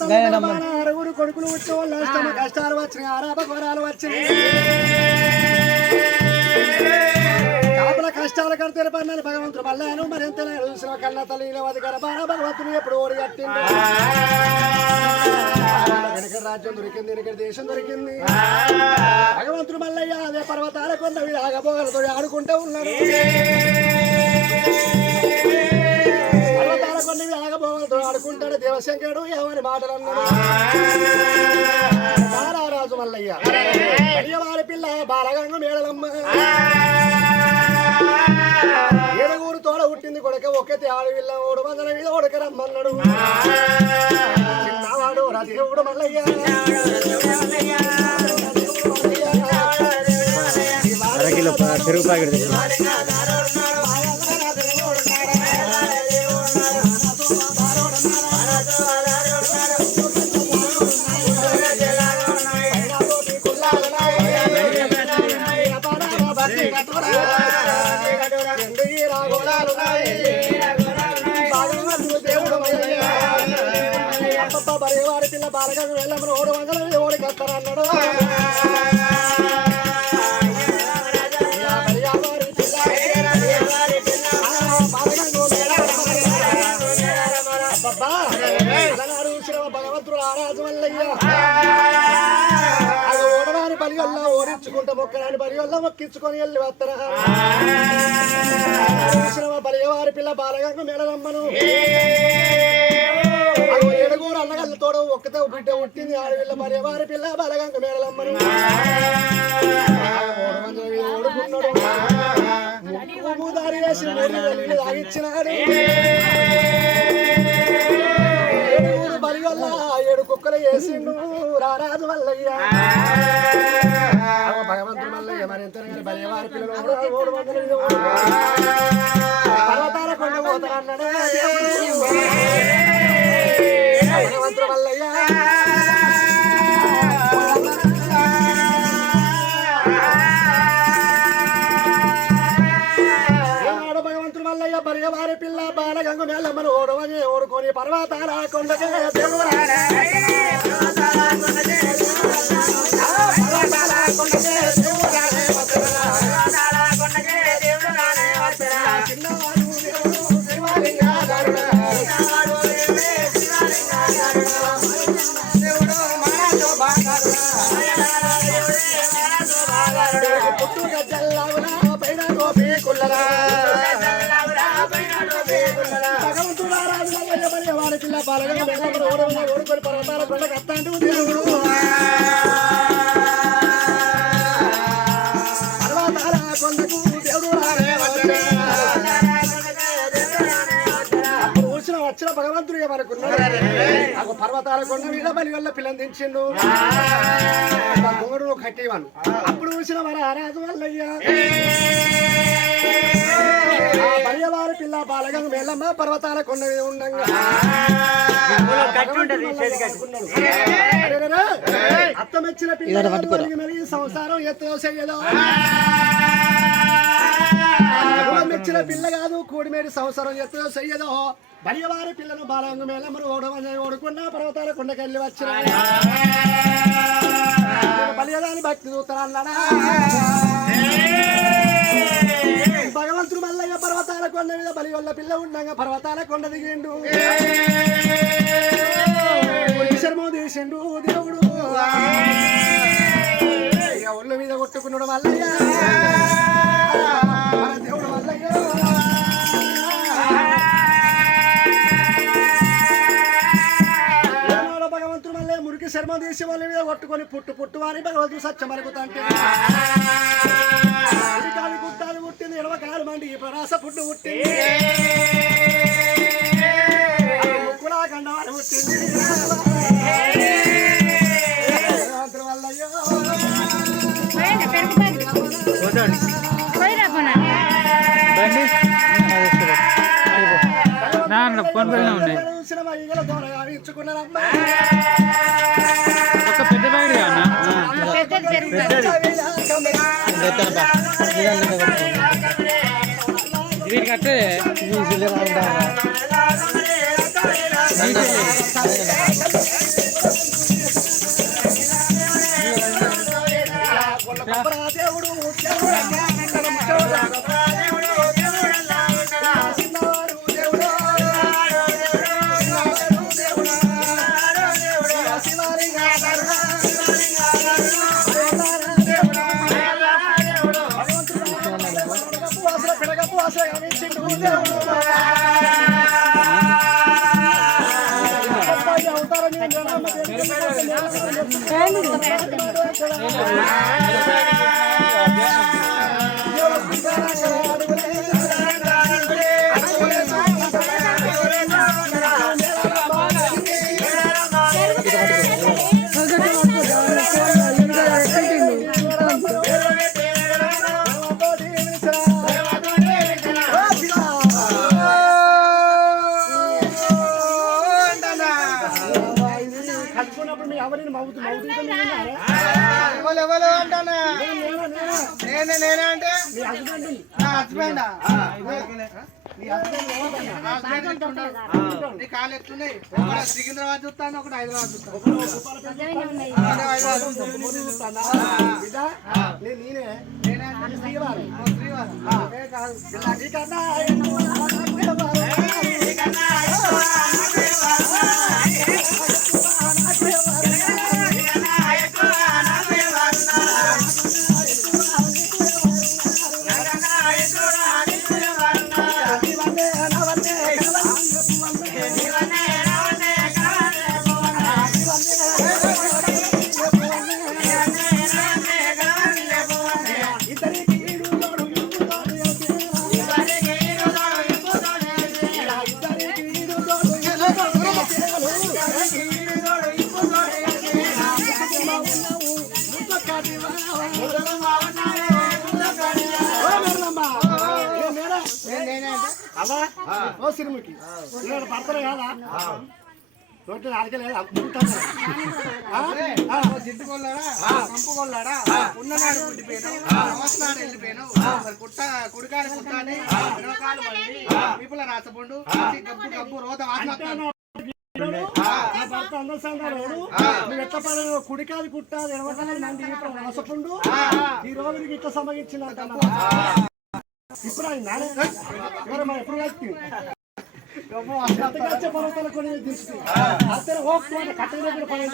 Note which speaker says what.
Speaker 1: తమ్ముడు బాణ. అరుగురు కొడుకులు పుట్టి వాళ్ళ కష్టాలు వచ్చినాయి ఆరాప ఘోరాలు వచ్చినాయి. కష్టాల కడితే పన్నాను భగవంతుడు మళ్ళాను మరింత చూసిన కన్న తల్లి అధికార బాణ భగవంతుడు ఎప్పుడు ఓడి కట్టిండు. వెనక రాజ్యం దొరికింది వెనక దేశం దొరికింది. భగవంతుడు మల్లయ్య అదే పర్వతాల కొండ ఆగబోగలతో ఆడుకుంటూ ఉన్నాడు. పర్వతాల కొండ ఆగబోగలతో ఆడుకుంటాడు దేవశంకరుడు ఎవరి మాటలు అన్నాడు మల్లయ్య. అయ్యవారి పిల్ల బాలగంగ మేడలమ్మ ఒకే కొడక ఒకటి ఆడవిల్ల ఓడు వందల మీద ఓడక రమ్మన్నాడు. చిన్నవాడు రథివుడు మల్లయ్య.
Speaker 2: అరకిలో పెరుగు ప్యాకెట్ తెచ్చు
Speaker 1: వారి పిల్ల బాలగారు వెళ్ళమని ఓడి వందల ఓడి కట్టారన్నాడు భగవంతుడు ఆరాజు వల్లయ్య అది ఓడరాని పని వల్ల ఓడించుకుంటా మొక్కరాని పని వల్ల మొక్కించుకొని వెళ్ళి వస్తారా శ్రమ పరివారి పిల్ల బాలగంగ మేడలమ్మను అగో ఏడుగురు ఒక్కతే ఒక్కతో బిడ్డ పుట్టింది ఆడపిల్ల పరివారి పిల్ల బలగంక మేడలమ్మను ముక్కు దారి వేసి తాగిచ్చినాడు బలి వల్ల ఏడు కుక్కలు వేసిండు రారాజు వల్లయ్యా భగవంతుడు వల్లయ్య మరి ఎంత బలి వారి పిల్లలు ఓడు- వందలు మల్లయ్య వారి పిల్ల బాలగంగు మేళమ్మను ఓడవని ఓడుకొని పర్వతాల కొండకే దేవుడు రానే. పర్వతాల నాకు పర్వతాల కొండ మీద బలి వల్ల పిల్లని దించిండు గొంగడు కట్టేవాను అప్పుడు చూసిన మన ఆరాజు వల్లయ్యా. ఆ బలియవారి పిల్ల బాలగంగ మేళమ్మ పర్వతాల కొండ మీద ఉండంగా. అత్తమెచ్చిన పిల్ల సంసారం ఎత్తులో చెయ్యదో మెచ్చిన పిల్ల కాదు కూడిమేడి సంవత్సరం ఎత్తులో చెయ్యదో బలియవారి పిల్లను బాలంగు మేళమ్మను ఓడమని ఓడుకున్న పర్వతాల కొండకెళ్ళి వచ్చిన బలియదాని భక్తి దూతరన్నాడా భగవంతుడు మల్లయ్య పర్వతాల కొండ మీద బలి వల్ల పిల్ల ఉండగా పర్వతాల కొండ దిగిండు. శర్మ తీసిండు దేవుడు. తీసి వాళ్ళ మీద కొట్టుకొని పుట్టు పుట్టు అని భగవంతుడు సత్యం కాలి గుట్టాలు పుట్టింది ఎడవ కాలు మండి ఈ ప్రరాస పుట్టు పుట్టింది. ముక్కులా కండవాలు పుట్టింది.
Speaker 2: ఫోన్ ఉన్నాయి.
Speaker 1: చూసిన మహిళల ద్వారా ఇచ్చుకున్నారమ్మా
Speaker 2: వీటికి అట్టే
Speaker 1: దేవుడు కలుపుకున్నప్పుడు
Speaker 3: ఎవరు ఎవరు అంటానా? నేనే నేనే అంటే? నా. హస్బెండ్ నీ కాలు ఎట్లున్నాయి? ఒకటి సికింద్రాబాద్ చూస్తాను ఒకటి హైదరాబాద్ చూస్తాను.
Speaker 1: శ్రీవారు. కాదు. ఓ సినిమాకి నేను భర్తలు కాదా
Speaker 3: ఉన్ననాడు పుట్టిపోయాను నమస్నాడు వెళ్ళిపోయాను మరి కుట్ట కుట్టాలి. గబ్బు గబ్బు రోత వాసన
Speaker 1: భర్త నువ్వు పడదు కుట్టాది ఎడమకాలి నంది రసపుండు ఈ రోజుకి ఇట్లా సంభవించిందంట ఇప్పుడు ఎప్పుడు వ్యక్తి పర్వతాలు కొన్ని తీసుకు అంతే ఓ కట్టెల పని